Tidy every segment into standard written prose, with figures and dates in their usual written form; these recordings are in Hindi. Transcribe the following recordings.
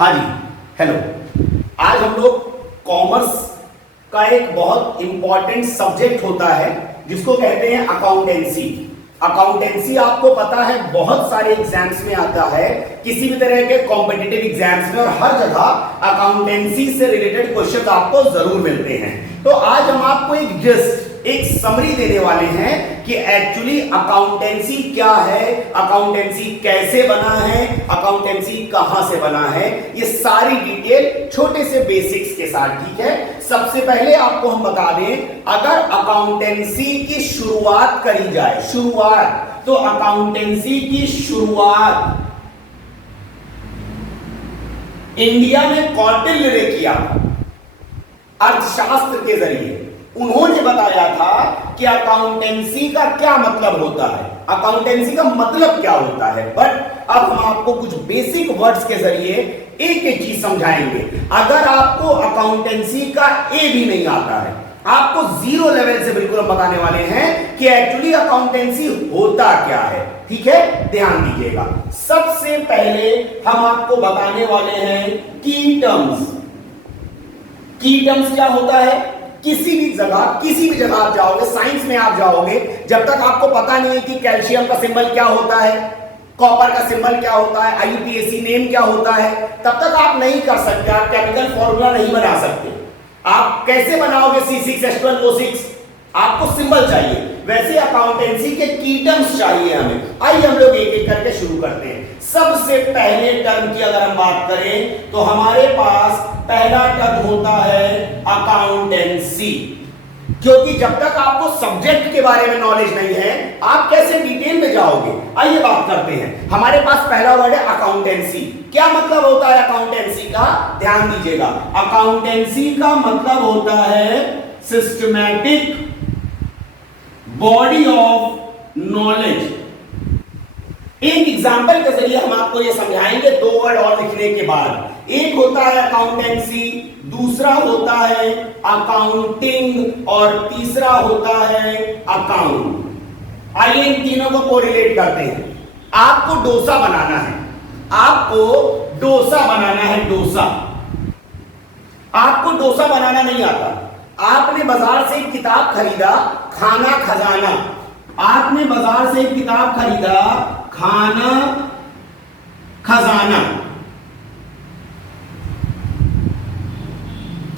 हाँ जी, हेलो। आज हम लोग कॉमर्स का एक बहुत इंपॉर्टेंट सब्जेक्ट होता है जिसको कहते हैं अकाउंटेंसी। अकाउंटेंसी आपको पता है बहुत सारे एग्जाम्स में आता है, किसी भी तरह के कॉम्पिटिटिव एग्जाम्स में, और हर जगह अकाउंटेंसी से रिलेटेड क्वेश्चन आपको जरूर मिलते हैं। तो आज हम आपको एक समरी देने वाले हैं कि एक्चुअली अकाउंटेंसी क्या है, अकाउंटेंसी कैसे बना है, अकाउंटेंसी कहां से बना है, ये सारी डिटेल छोटे से बेसिक्स के साथ। ठीक है, सबसे पहले आपको हम बता दें, अगर अकाउंटेंसी की शुरुआत करी जाए, तो अकाउंटेंसी की शुरुआत इंडिया में कौटिल्य ने किया, अर्थशास्त्र के जरिए। उन्होंने बताया था कि अकाउंटेंसी का क्या मतलब होता है, अकाउंटेंसी का मतलब क्या होता है। बट अब हम आपको कुछ बेसिक वर्ड्स के जरिए एक एक चीज समझाएंगे। अगर आपको अकाउंटेंसी का ए भी नहीं आता है, आपको जीरो लेवल से बिल्कुल हम बताने वाले हैं कि एक्चुअली अकाउंटेंसी होता क्या है। ठीक है, ध्यान दीजिएगा। सबसे पहले हम आपको बताने वाले हैं की टर्म्स। की टर्म्स क्या होता है? किसी भी जगह आप जाओगे, साइंस में आप जाओगे, जब तक आपको पता नहीं है कि कैल्शियम का सिंबल क्या होता है, कॉपर का सिंबल क्या होता है, आईयूपीएसी नेम क्या होता है, तब तक आप नहीं कर सकते, आप केमिकल फॉर्मूला नहीं बना सकते। आप कैसे बनाओगे C6H12O6? आपको सिंबल चाहिए। वैसे अकाउंटेंसी के की टर्म्स चाहिए हमें। आइए हम लोग एक एक करके शुरू करते हैं। सबसे पहले टर्म की अगर हम बात करें तो हमारे पास पहला टर्म होता है अकाउंटेंसी। क्योंकि जब तक आपको सब्जेक्ट के बारे में नॉलेज नहीं है, आप कैसे डिटेल में जाओगे। आइए बात करते हैं। हमारे पास पहला वर्ड है अकाउंटेंसी। क्या मतलब होता है अकाउंटेंसी का? ध्यान दीजिएगा। अकाउंटेंसी का मतलब होता है सिस्टमैटिक बॉडी ऑफ नॉलेज। एक एग्जांपल के जरिए हम आपको ये समझाएंगे, दो वर्ड और लिखने के बाद। एक होता है अकाउंटेंसी, दूसरा होता है अकाउंटिंग, और तीसरा होता है अकाउंट। आइए इन तीनों को कोरिलेट करते हैं। आपको डोसा बनाना है, डोसा। आपको डोसा बनाना नहीं आता। आपने बाजार से एक किताब खरीदा, खाना खजाना। आपने बाजार से एक किताब खरीदा, खाना खजाना।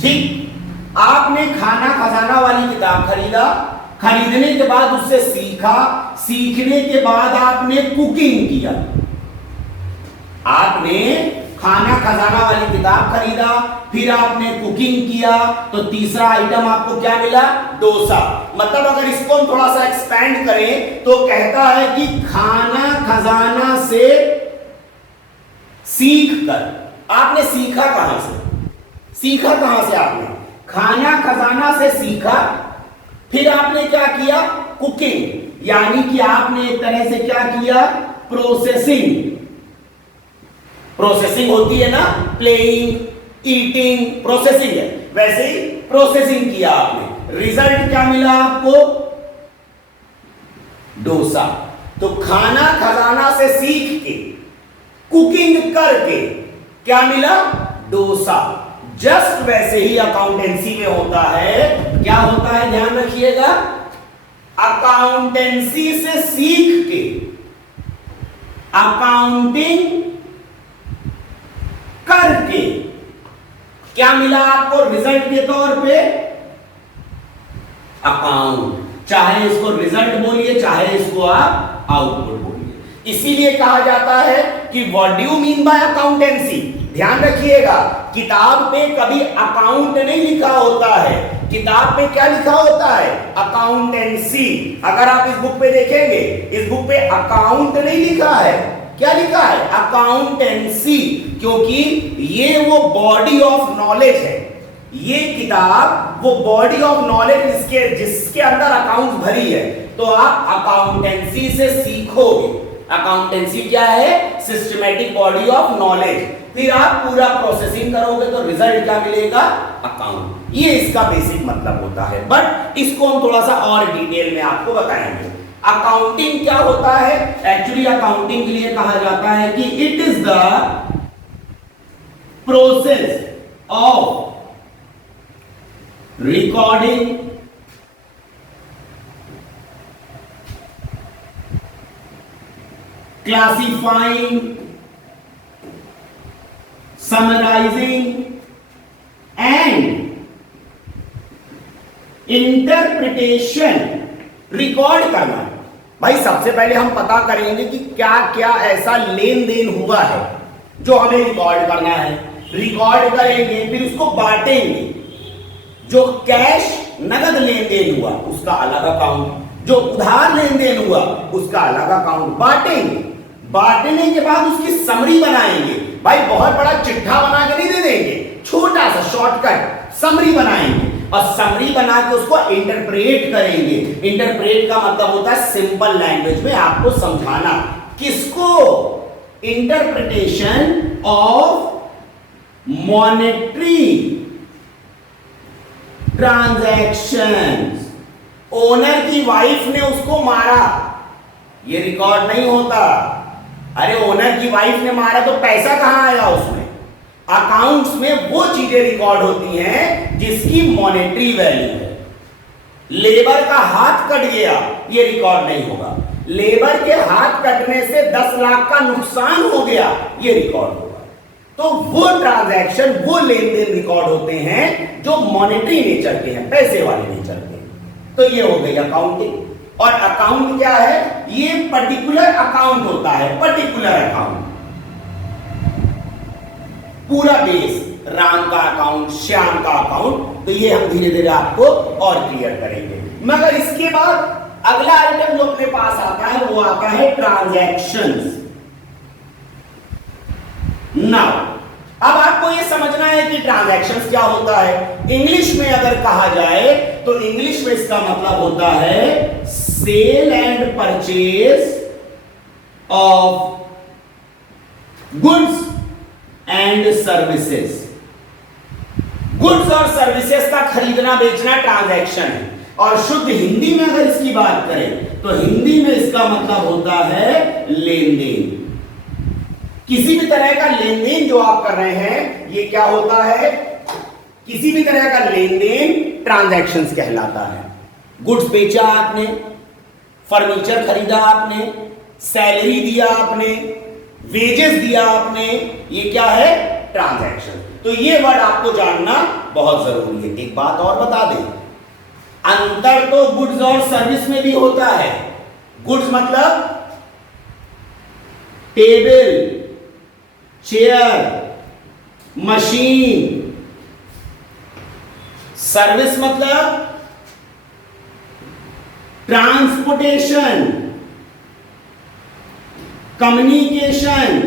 ठीक, आपने खाना खजाना वाली किताब खरीदा, खरीदने के बाद उससे सीखा, सीखने के बाद आपने कुकिंग किया। आपने खाना खजाना वाली किताब खरीदा, फिर आपने कुकिंग किया, तो तीसरा आइटम आपको क्या मिला? डोसा। मतलब अगर इसको हम थोड़ा सा एक्सपेंड करें तो कहता है कि खाना खजाना से सीख कर। आपने सीखा कहां से? आपने खाना खजाना से सीखा, फिर आपने क्या किया? कुकिंग। यानी कि आपने एक तरह से क्या किया? प्रोसेसिंग होती है ना, प्लेइंग, ईटिंग, प्रोसेसिंग है। वैसे ही प्रोसेसिंग किया आपने, रिजल्ट क्या मिला आपको? डोसा। तो खाना खजाना से सीख के, कुकिंग करके क्या मिला? डोसा। जस्ट वैसे ही अकाउंटेंसी में होता है। क्या होता है? ध्यान रखिएगा। अकाउंटेंसी से सीख के अकाउंटिंग करके क्या मिला आपको रिजल्ट के तौर पे? अकाउंट। चाहे इसको रिजल्ट बोलिए, चाहे इसको आप आउटपुट बोलिए। इसीलिए कहा जाता है कि what do you mean by accountancy. ध्यान रखिएगा, किताब पे कभी अकाउंट नहीं लिखा होता है। किताब पे क्या लिखा होता है? अकाउंटेंसी। अगर आप इस बुक पे देखेंगे, इस बुक पे अकाउंट नहीं लिखा है। क्या लिखा है? अकाउंटेंसी। क्योंकि ये वो बॉडी ऑफ नॉलेज है, ये किताब वो बॉडी ऑफ नॉलेज जिसके अंदर अकाउंट भरी है। तो आप अकाउंटेंसी से सीखोगे। अकाउंटेंसी क्या है? Systematic body of knowledge. फिर आप पूरा प्रोसेसिंग करोगे तो रिजल्ट क्या मिलेगा? अकाउंट। ये इसका बेसिक मतलब होता है। बट इसको हम थोड़ा सा और डिटेल में आपको बताएंगे। अकाउंटिंग क्या होता है? एक्चुअली अकाउंटिंग के लिए कहा जाता है कि it is the process of recording, classifying, summarizing and interpretation, record करना। भाई सबसे पहले हम पता करेंगे कि क्या क्या ऐसा लेन देन हुआ है जो हमें रिकॉर्ड करना है। रिकॉर्ड करेंगे, फिर उसको बांटेंगे। जो कैश नगद लेन देन हुआ उसका अलग अकाउंट, जो उधार लेन देन हुआ उसका अलग अकाउंट बांटेंगे। बांटने के बाद उसकी समरी बनाएंगे। भाई बहुत बड़ा चिट्ठा बना के नहीं दे देंगे, छोटा सा शॉर्टकट समरी बनाएंगे और समरी बना के उसको इंटरप्रेट करेंगे। इंटरप्रेट का मतलब होता है सिंपल लैंग्वेज में आपको समझाना। किसको? Interpretation of monetary transactions. Owner की वाइफ ने उसको मारा, ये रिकॉर्ड नहीं होता। अरे ओनर की वाइफ ने मारा तो पैसा कहां आया उसमें? अकाउंट्स में वो चीजें रिकॉर्ड होती हैं जिसकी मॉनेटरी वैल्यू है। लेबर का हाथ कट गया, ये रिकॉर्ड नहीं होगा। लेबर के हाथ कटने से 10 लाख का नुकसान हो गया, ये रिकॉर्ड होगा। तो वो ट्रांजैक्शन, वो लेन देन रिकॉर्ड होते हैं जो मॉनेटरी नेचर के हैं, पैसे वाले नेचर के। तो ये हो गई अकाउंटिंग। और अकाउंट क्या है? ये पर्टिकुलर अकाउंट होता है, पर्टिकुलर अकाउंट। पूरा बेस, राम का अकाउंट, श्याम का अकाउंट। तो ये हम धीरे धीरे आपको और क्लियर करेंगे। मगर इसके बाद अगला आइटम जो अपने पास आता है वो आता है ट्रांजैक्शंस। नाउ अब आपको ये समझना है कि ट्रांजैक्शंस क्या होता है। इंग्लिश में अगर कहा जाए तो इंग्लिश में इसका मतलब होता है sale and purchase of goods and services. Goods और सर्विसेज का खरीदना बेचना ट्रांजैक्शन है। और शुद्ध हिंदी में अगर इसकी बात करें तो हिंदी में इसका मतलब होता है लेन देन। किसी भी तरह का लेन देन जो आप कर रहे हैं ये क्या होता है? किसी भी तरह का लेन देन ट्रांजैक्शंस कहलाता है। गुड्स बेचा आपने, फर्नीचर खरीदा आपने, सैलरी दिया आपने, वेजेस दिया आपने, ये क्या है? ट्रांजैक्शन। तो ये वर्ड आपको जानना बहुत जरूरी है। एक बात और बता दें, अंतर तो गुड्स और सर्विस में भी होता है। गुड्स मतलब टेबल, चेयर, मशीन। सर्विस मतलब ट्रांसपोर्टेशन, कम्युनिकेशन,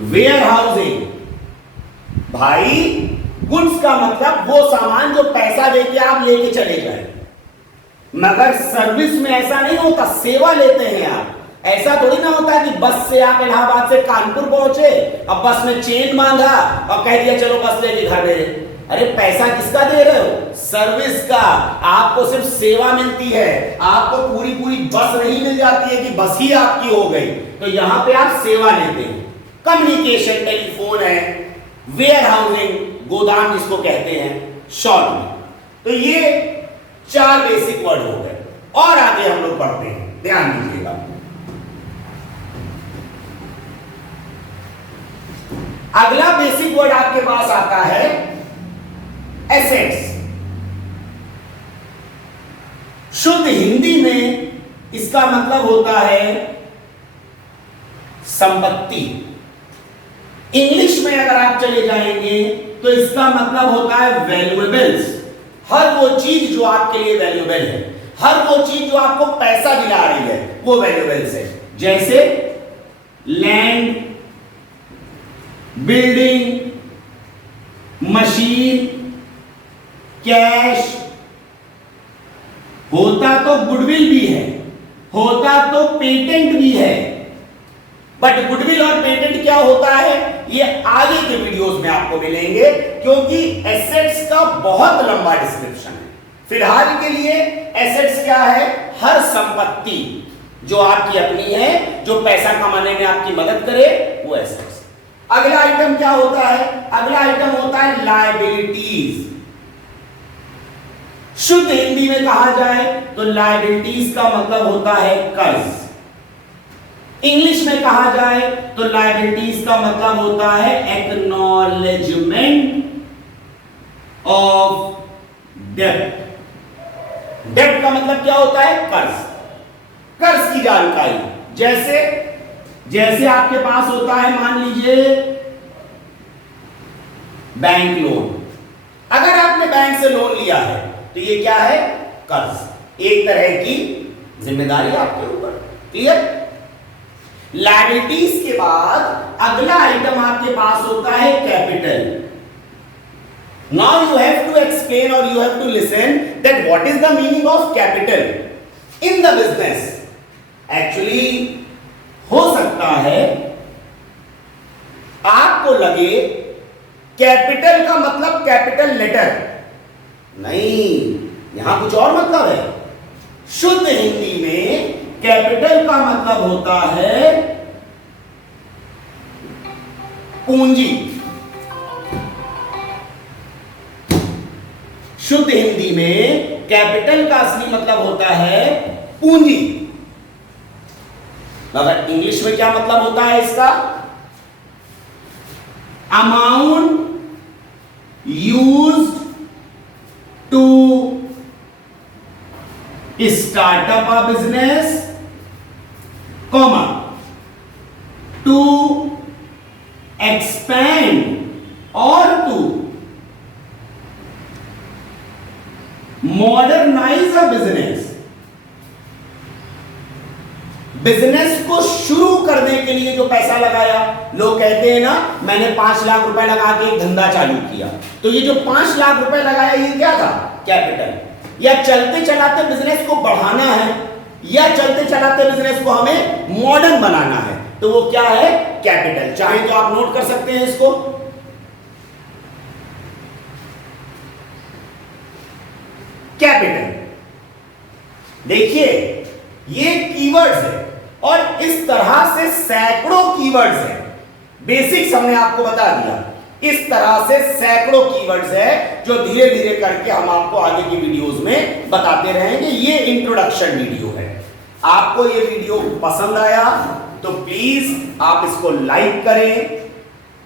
वेयर हाउसिंग। भाई गुड्स का मतलब वो सामान जो पैसा देके आप लेके चले जाए। मगर सर्विस में ऐसा नहीं होता, सेवा लेते हैं आप। ऐसा थोड़ी ना होता है कि बस से आप इलाहाबाद से कानपुर पहुंचे, अब बस में चेन बांधा और कह दिया चलो बस लेके घर दे। अरे पैसा किसका दे रहे हो? सर्विस का। आपको सिर्फ सेवा मिलती है, आपको पूरी पूरी बस नहीं मिल जाती है कि बस ही आपकी हो गई। तो यहां पे आप सेवा लेते हैं। कम्युनिकेशन टेलीफोन है, वेयर हाउसिंग गोदाम जिसको कहते हैं शॉर्ट में। तो ये 4 बेसिक वर्ड हो गए। और आगे हम लोग बढ़ते हैं, ध्यान दीजिएगा। अगला बेसिक वर्ड आपके पास आता है एसेट्स। शुद्ध हिंदी में इसका मतलब होता है संपत्ति। इंग्लिश में अगर आप चले जाएंगे तो इसका मतलब होता है वैल्यूएबल्स। हर वो चीज जो आपके लिए वैल्यूएबल है, हर वो चीज जो आपको पैसा दिला रही है, वो वैल्यूएबल्स है। जैसे लैंड, बिल्डिंग, मशीन, कैश। होता तो गुडविल भी है, होता तो पेटेंट भी है। बट गुडविल और पेटेंट क्या होता है ये आगे के वीडियोस में आपको मिलेंगे, क्योंकि एसेट्स का बहुत लंबा डिस्क्रिप्शन है। फिलहाल के लिए एसेट्स क्या है? हर संपत्ति, जो आपकी अपनी है, जो पैसा कमाने में आपकी मदद करे, वो एसेट्स। अगला आइटम क्या होता है? अगला आइटम होता है लायबिलिटीज। शुद्ध हिंदी में कहा जाए तो लायबिलिटीज का मतलब होता है कर्ज। इंग्लिश में कहा जाए तो लायबिलिटीज का मतलब होता है एक्नॉलेजमेंट ऑफ डेब्ट। डेब्ट का मतलब क्या होता है? कर्ज। कर्ज की जानकारी, जैसे आपके पास होता है, मान लीजिए बैंक लोन। अगर आपने बैंक से लोन लिया है तो ये क्या है? कर्ज, एक तरह की जिम्मेदारी आपके ऊपर। क्लियर? लायबिलिटीज के बाद अगला आइटम आपके पास होता है capital. Now you have to explain or you have to listen that what is the meaning of capital in the business. Actually, हो सकता है आपको लगे कैपिटल का मतलब कैपिटल लेटर, नहीं, यहां कुछ और मतलब है। शुद्ध हिंदी में कैपिटल का मतलब होता है पूंजी। शुद्ध हिंदी में कैपिटल का असली मतलब होता है पूंजी। मगर इंग्लिश में क्या मतलब होता है इसका? Amount used to startup a business, comma, to expand और to modernise a business. Business को शुरू करने के लिए जो पैसा लगाया, लोग कहते हैं ना, मैंने 5 लाख रुपए लगा के एक धंधा चालू किया, तो ये जो 5 लाख रुपए लगाया, ये क्या था? कैपिटल। या चलते चलाते बिजनेस को बढ़ाना है, या चलते चलाते बिजनेस को हमें मॉडर्न बनाना है, तो वो क्या है? कैपिटल। चाहे तो आप नोट कर सकते हैं इसको। कैपिटल। देखिए, ये कीवर्ड्स है और इस तरह से सैकड़ों कीवर्ड्स हैं। बेसिक्स हमने आपको बता दिया। इस तरह से सैकड़ों कीवर्ड्स है जो धीरे धीरे करके हम आपको आगे की वीडियोस में बताते रहेंगे। ये इंट्रोडक्शन वीडियो है। आपको ये वीडियो पसंद आया तो प्लीज आप इसको लाइक करें,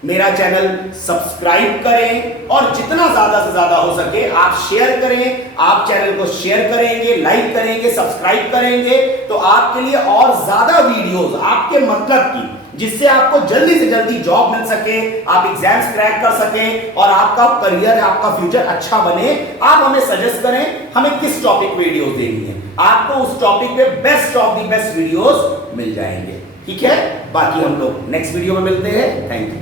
मेरा चैनल सब्सक्राइब करें और जितना ज्यादा से ज्यादा हो सके आप शेयर करें। आप चैनल को शेयर करेंगे, लाइक करेंगे, सब्सक्राइब करेंगे तो आपके लिए और ज्यादा वीडियोस आपके मतलब की, जिससे आपको जल्दी से जल्दी जॉब मिल सके, आप एग्जाम्स क्रैक कर सकें और आपका करियर, आपका फ्यूचर अच्छा बने। आप हमें सजेस्ट करें हमें किस टॉपिक वीडियोस देनी है, आपको उस टॉपिक पे best of the best videos मिल जाएंगे। ठीक है, बाकी हम लोग नेक्स्ट वीडियो में मिलते हैं। Thank you.